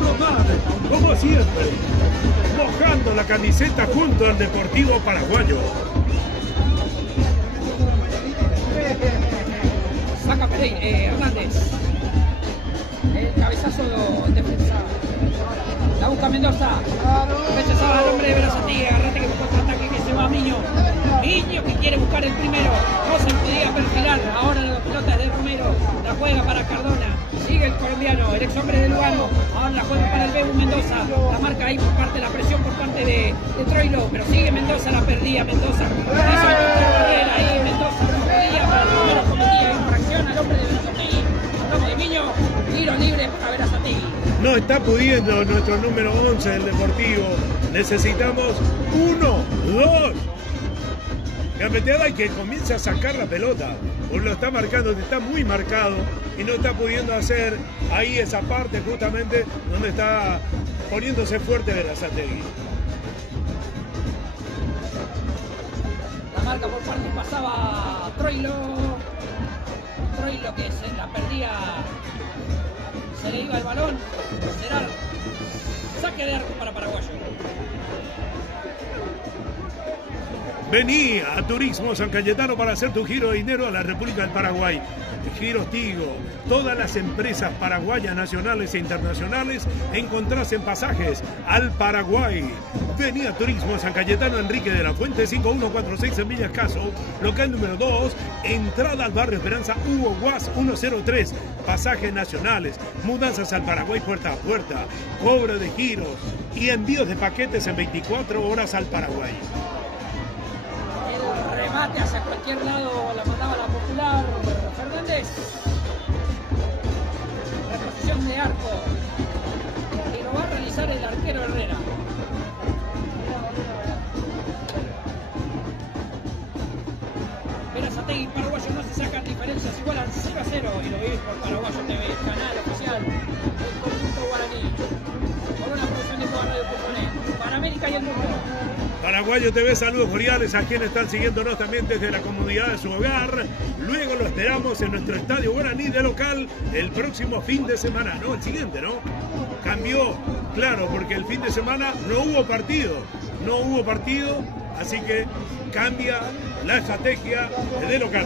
Romar, como siempre, mojando la camiseta junto al Deportivo Paraguayo. Saca Pereira, Hernández. El cabezazo de defensa. La busca Mendoza. Rechazaba al hombre de Verazategui. Agarrate que contraataque que se va Miño. Miño que quiere buscar el primero. No se podía perfilar. Ahora la pelota es de Romero. La juega para Cardona. Sigue el colombiano, el ex hombre de Lugano. Ahora la juega para el Bebu Mendoza. La marca ahí por parte, la presión por parte de Troilo. Pero sigue Mendoza, la perdía Mendoza. Hizo el barrera ahí Mendoza. No podía, pero Romero cometía infracción al hombre de Verazategui. Ramos de Miño, tiro libre para Berazategui. No está pudiendo nuestro número 11 del Deportivo. Necesitamos 1, 2. Gambeteada y que comience a sacar la pelota. Pues lo está marcando, está muy marcado y no está pudiendo hacer ahí esa parte justamente donde está poniéndose fuerte Berazategui. La marca por parte pasaba Troilo. Troilo que se la perdía. Se le iba el balón. Será saque de arco para Paraguayo. Vení a Turismo San Cayetano para hacer tu giro de dinero a la República del Paraguay. Giros Tigo, todas las empresas paraguayas nacionales e internacionales encontrás en pasajes al Paraguay. Vení a Turismo San Cayetano, Enrique de la Fuente 5146 en Villa Escaso, local número 2, entrada al barrio Esperanza, Hugo Guas 103, pasajes nacionales, mudanzas al Paraguay puerta a puerta, cobro de giros y envíos de paquetes en 24 horas al Paraguay. El remate hacia cualquier lado la mandaba la Popular. Fernández. Reposición de arco. Y lo va a realizar el arquero Herrera. Berazategui y Paraguayo no se sacan diferencias, igualan 0-0 y lo vivís por Paraguayo TV, canal oficial del conjunto guaraní. Por una producción de toda Radio.net, para América y el mundo. Paraguayo TV, saludos cordiales a quienes están siguiéndonos también desde la comodidad de su hogar. Luego lo esperamos en nuestro estadio guaraní de local el próximo fin de semana, no, el siguiente, ¿no? Cambió, claro, porque el fin de semana no hubo partido, así que cambia la estrategia de local.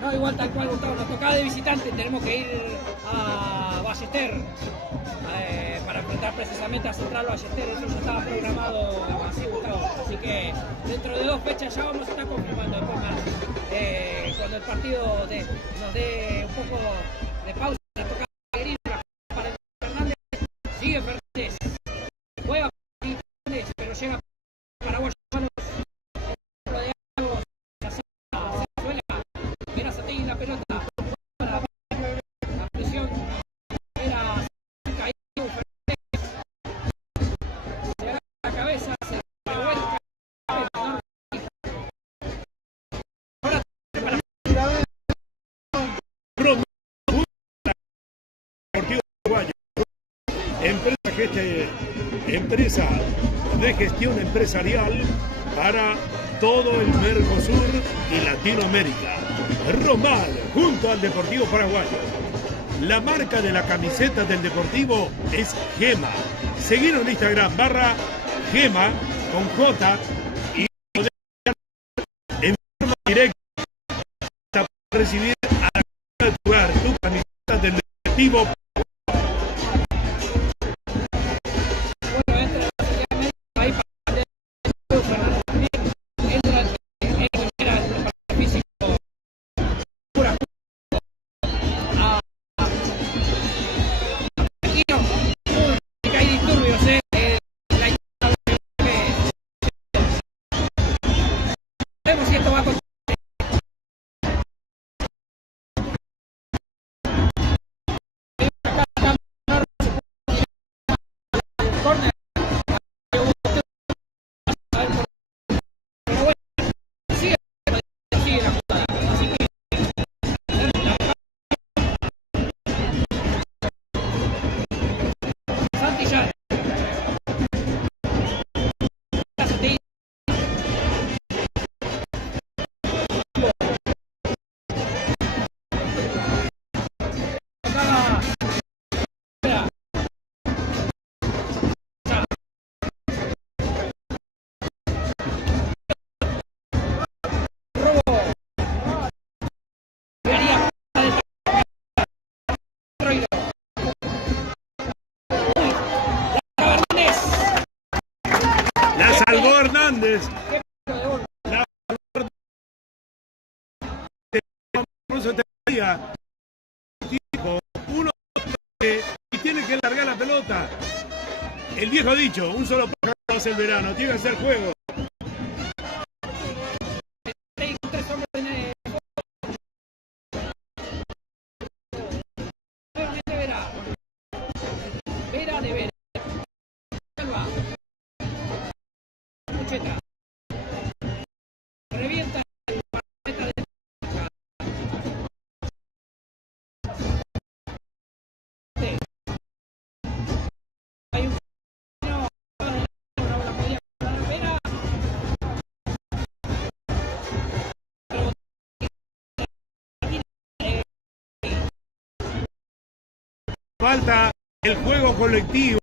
No, igual tal cual, Gustavo, nos tocaba de visitante, tenemos que ir a Ballester para enfrentar precisamente a Central Ballester, eso ya estaba programado así, Gustavo, así que dentro de 2 fechas ya vamos a estar confirmando después más, cuando el partido nos dé un poco de pausa, la toca para el Fernández, sigue Fernández, juega Fernández, pero llega Paraguayo. La pelota para la presión era caído se agarra la cabeza, se revuelca ahora empresa de gestión empresarial para todo el Mercosur y Latinoamérica. Romal, junto al Deportivo Paraguayo. La marca de la camiseta del Deportivo es Gema. Seguir en Instagram /Gema con J y en forma directa para recibir a la de tu hogar tu camiseta del Deportivo. Salvó Hernández. Uno y tiene que largar la pelota. El viejo ha dicho, un solo pájaro hace el verano, tiene que hacer juego. camiseta. Revienta el meta de hay un no la podía dar pena. Falta el juego colectivo,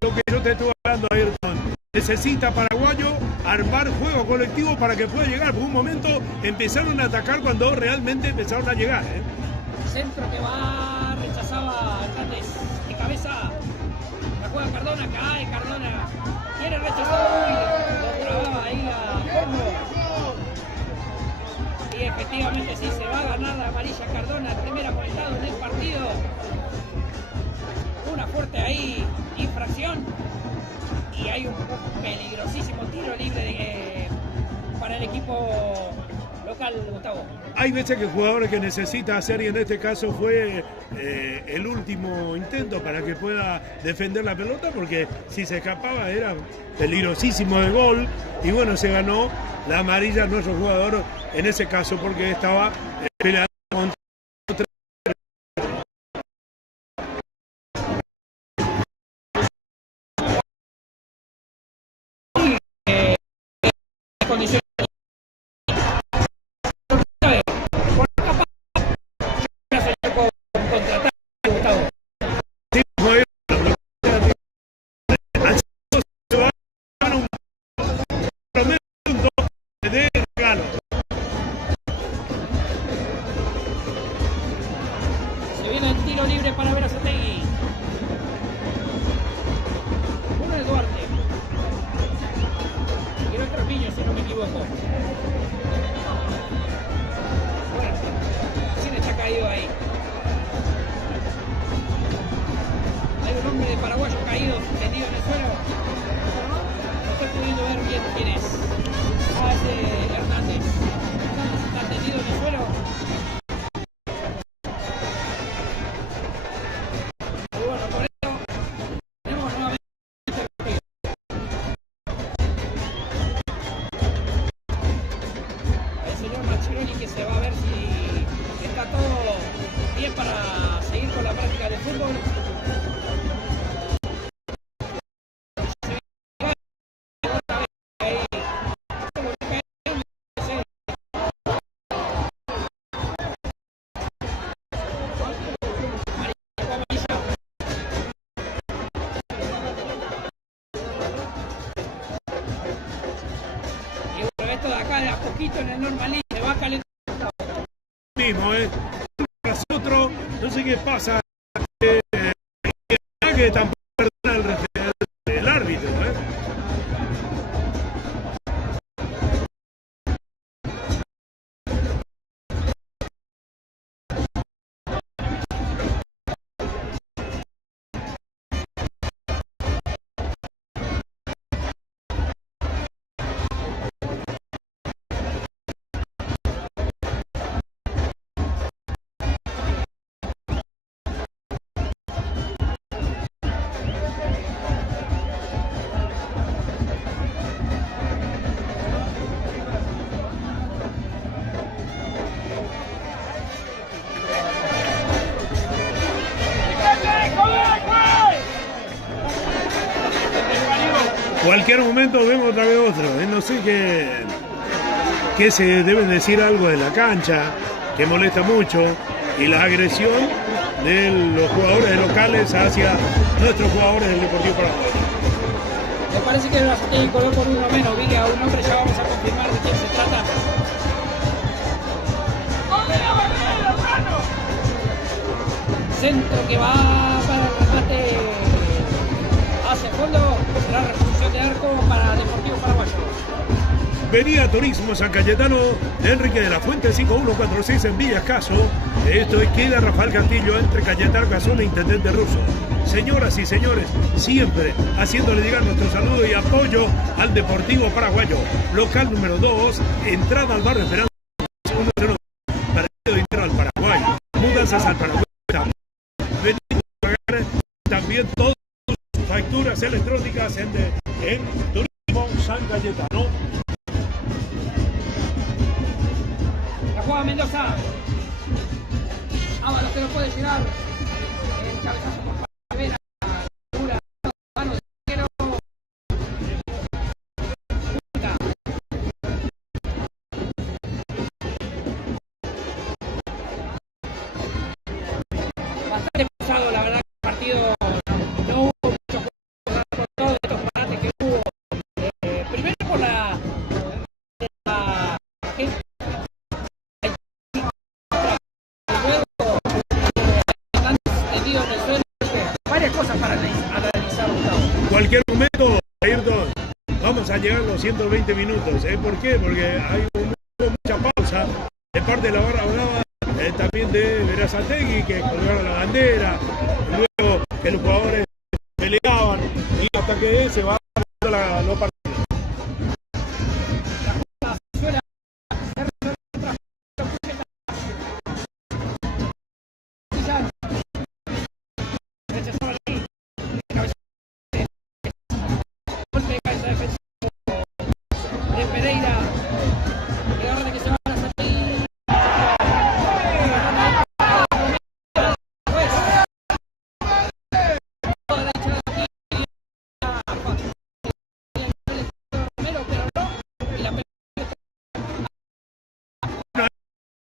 lo que yo te estuve hablando, Ayrton. Necesita Paraguayo armar juego colectivo para que pueda llegar. Por un momento empezaron a atacar cuando realmente empezaron a llegar. Centro que va, rechazaba Hernández de cabeza. La juega Cardona, cae Cardona. Quiere rechazar, lo trababa ahí a Corno. Y efectivamente sí se va a ganar la amarilla Cardona, el primer amonestado en el partido. Una fuerte ahí infracción. Y hay un peligrosísimo tiro libre para el equipo local, Gustavo. Hay veces que jugadores que necesita hacer, y en este caso fue el último intento para que pueda defender la pelota, porque si se escapaba era peligrosísimo de gol. Y bueno, se ganó la amarilla a nuestro jugador en ese caso, porque estaba peleando contra condiciones. Se viene el tiro libre para Berazategui. Uno de Duarte. Y el otro Piño, si no me equivoco. Bueno, ¿quién está caído ahí? Hay un hombre de paraguayo caído, tendido en el suelo. No estoy pudiendo ver bien quién es. Ah, es de Hernández. Hernández está tendido en el suelo. Y bueno, por eso tenemos nuevamente el señor Machironi, que se va a ver si está todo bien para seguir con la práctica del fútbol. Y bueno, esto de acá de a poquito en el normalín se va calentando. mismo, tras otro, no sé qué pasa, que tampoco perdona el árbitro, Cualquier momento vemos otra vez otro. No sé qué se debe decir algo de la cancha, que molesta mucho, y la agresión de los jugadores locales hacia nuestros jugadores del Deportivo Paraguay. Me parece que el Berazategui coló por uno menos. Vi a un hombre, ya vamos a confirmar de quién se trata. Centro que va para el remate hacia el fondo. La refunción de arco para Deportivo Paraguayo. Venía Turismo San Cayetano de Enrique de la Fuente 5146 en Villa Escaso. Esto es queda Rafael Castillo entre Cayetano Cazón e Intendente Russo. Señoras y señores, siempre haciéndole llegar nuestro saludo y apoyo al Deportivo Paraguayo. Local número 2, entrada al barrio Esperanza, partido de dinero al Paraguay, mudanzas al Paraguay. Venimos a pagar también todas sus facturas electrónicas en Turismo San San Cayetano. La juega Mendoza. Ábalos que no puede llegar. El cabezazo por Vera. Dura. Mano de arquero. Bastante pesado, la verdad, el partido. No hubo mucho juego por todos estos parates que hubo. Primero por la gente. Varias cosas para analizar, Gustavo. En cualquier momento, Ayrton, vamos a llegar a los 120 minutos. ¿Por qué? Porque hay mucha pausa de parte de la barra brava, también de Berazategui, que colgaron la bandera, luego que los jugadores peleaban y hasta que se van los partidos.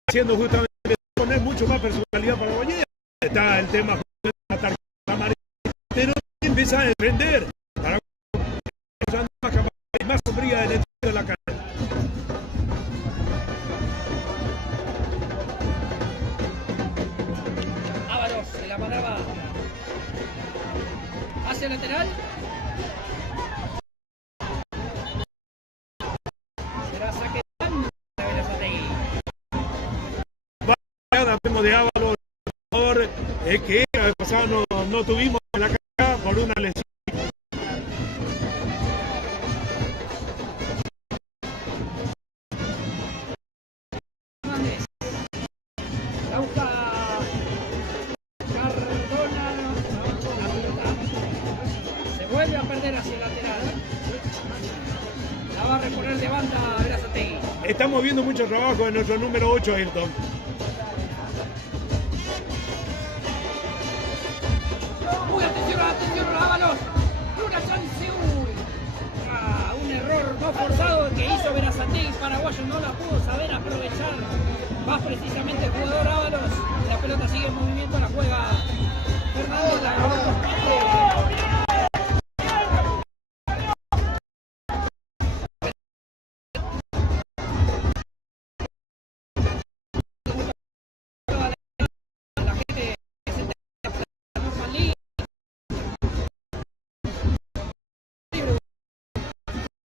Haciendo justamente poner mucho más personalidad para Boñera. Está el tema de la tarjeta amarilla, pero empieza a defender para usando más capacidad y más sombría del estilo de la cancha. Ábalos se la mandaba hacia el lateral. Será saque de Berazategui. Vemos de Ábalos, que la vez pasada no tuvimos en la cancha por una lesión. La busca Cardona. Se vuelve a perder hacia el lateral. La va a reponer de banda Berazategui. Estamos viendo mucho trabajo en nuestro número 8, Ayrton. Atención, Ábalos. Una chance, un error no forzado que hizo Berazategui, paraguayo no la pudo saber aprovechar. Va precisamente el jugador Ábalos. La pelota sigue en movimiento, la juega Fernández, la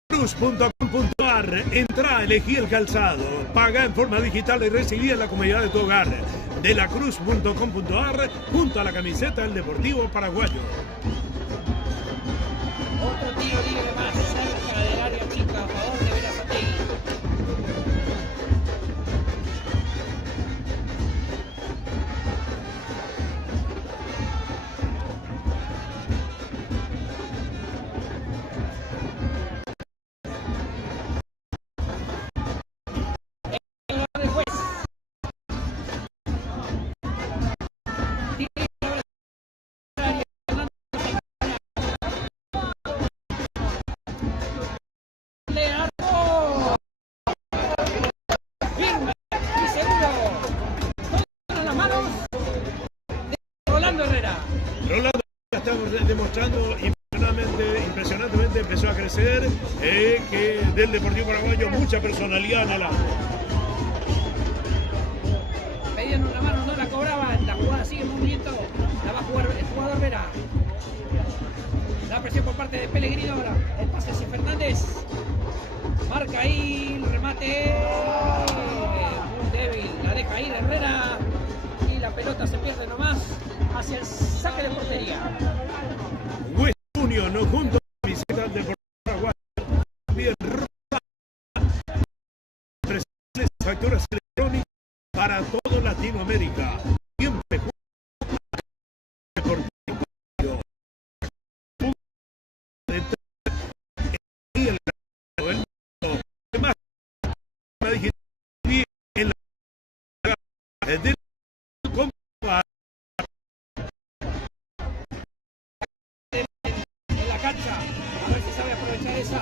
Cruz.com.ar. Entra, elegí el calzado, paga en forma digital y recibí en la comodidad de tu hogar. De la Cruz.com.ar, junto a la camiseta del Deportivo Paraguayo. otro tiro libre más cerca del área chica a favor de Berazategui. Rolando está demostrando impresionantemente empezó a crecer, que del Deportivo Paraguayo mucha personalidad en el arco. Pedían una mano, no la cobraban, la jugada sigue en movimiento, la va a jugar el jugador Vera. La presión por parte de Pellegrino ahora, el pase hacia Fernández, marca ahí, el remate, muy débil, la deja ir Herrera y la pelota se pierde nomás hacia el saque de portería. West Union, junto a la visita del Deportivo Paraguayo, también presentes facturas electrónicas para toda Latinoamérica. Siempre la cancha. A ver si sabe aprovechar esa.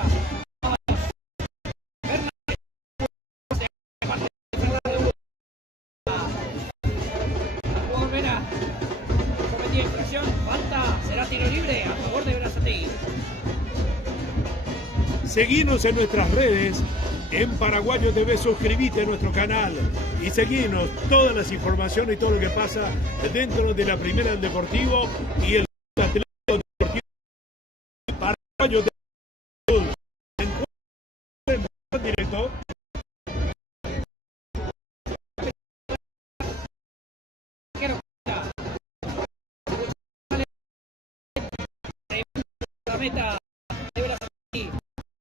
Falta, será tiro libre a favor de Berazategui. Seguinos en nuestras redes, en Paraguayo TV, suscribite a nuestro canal y seguinos todas las informaciones y todo lo que pasa dentro de la Primera del Deportivo y el Atlético Deportivo Paraguayo TV. En directo. La meta de Berazategui.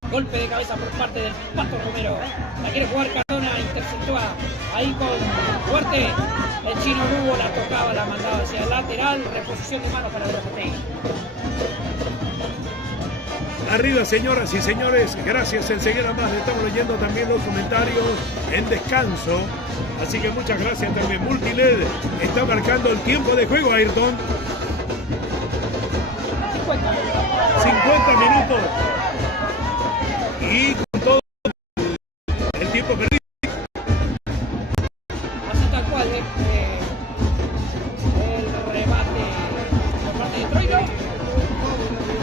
Golpe de cabeza por parte del Pato Romero. La quiere jugar Cardona, interceptó ahí con fuerte. El chino Lugo la tocaba, la mandaba hacia el lateral. Reposición de mano para Berazategui. Arriba, señoras y señores, gracias. Enseguida más estamos leyendo también los comentarios en descanso. Así que muchas gracias también. Multiled está marcando el tiempo de juego, Ayrton. 50 minutos. Y con todo el tiempo perdido. Así tal cual, el remate por parte de Troilo.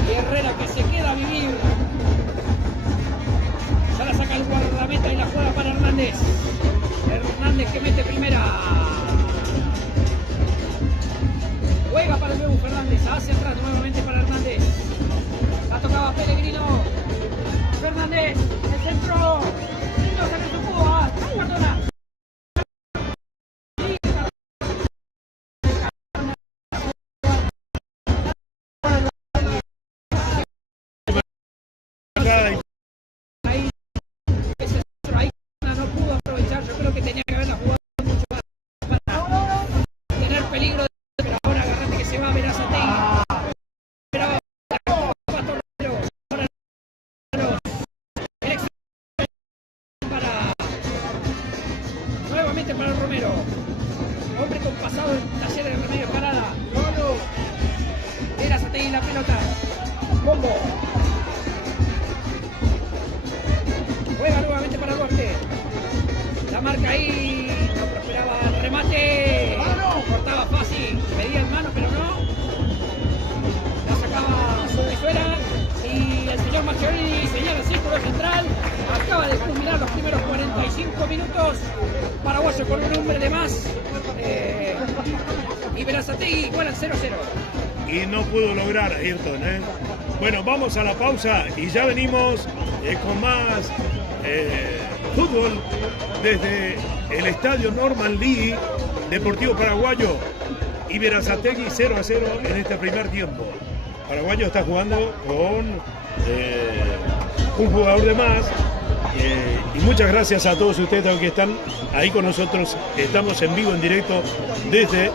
Y Herrera que se queda a vivir. Ya la saca el guardameta y la juega para Hernández. Hernández que mete primera. Juega para el nuevo Fernández. Hacia atrás nuevamente para Hernández. La tocaba Pellegrino. Fernández, el centro. No se que pudo a Cardona. Ahí, ese centro ahí no pudo aprovechar. Yo creo que tenía que haberla jugado mucho más para tener peligro. Pero ahora agarrate que se va a Berazategui. Para Romero, hombre con pasado en taller de Remedio Parada. Berazategui la pelota. Bombo. Juega nuevamente para Duarte. La marca ahí. No prosperaba el remate. Cortaba fácil. Pedía en mano, pero no. La sacaba Venezuela. Y el señor Macchiarini señala el círculo central. Acaba de culminar los primeros 45 minutos. Paraguayo con un hombre de más. Y Berazategui igual al 0-0. Y no pudo lograr Ayrton. Bueno, vamos a la pausa y ya venimos con más fútbol desde el estadio Norman Lee, Deportivo Paraguayo y Berazategui 0-0 en este primer tiempo. Paraguayo está jugando con un jugador de más. Y muchas gracias a todos ustedes que están ahí con nosotros. Estamos en vivo, en directo desde